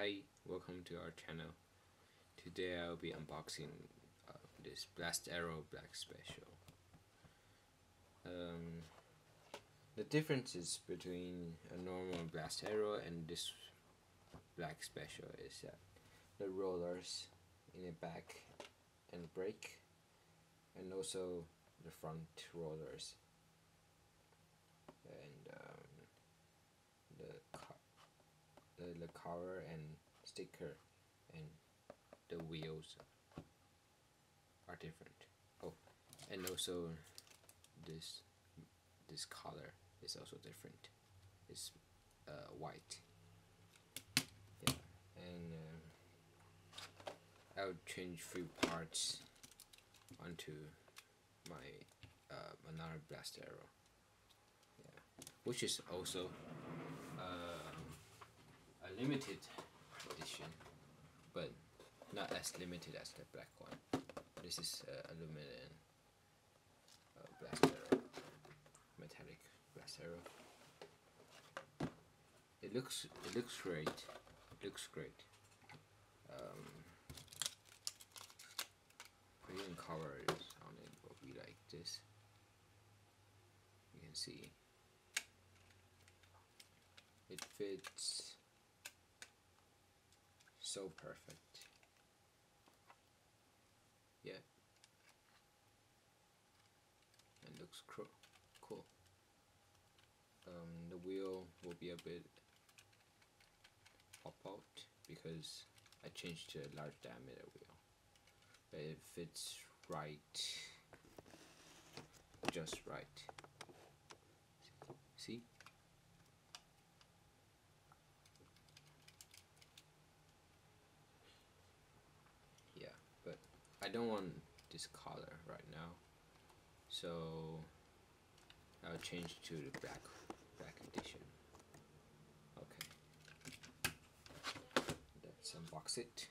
Hi, welcome to our channel. Today I'll be unboxing this Blast Arrow Black Special. The differences between a normal Blast Arrow and this Black Special is that the rollers in the back and brake, and also the front rollers, and the cover and sticker and the wheels are different. Oh, and also this color is also different. It's white. Yeah, and I'll change few parts onto my another Blast Arrow. Yeah, which is also a limited edition, but not as limited as the black one. This is aluminum Blast Arrow, metallic Blast Arrow. It looks great. It looks great. Green cover is on it will be like this. You can see it fits so perfect. Yeah, and looks cool. The wheel will be a bit pop out because I changed to a large diameter wheel, but it fits right, just right. See? Yeah, but I don't want this color right now, so I'll change to the black edition. Okay, let's unbox it.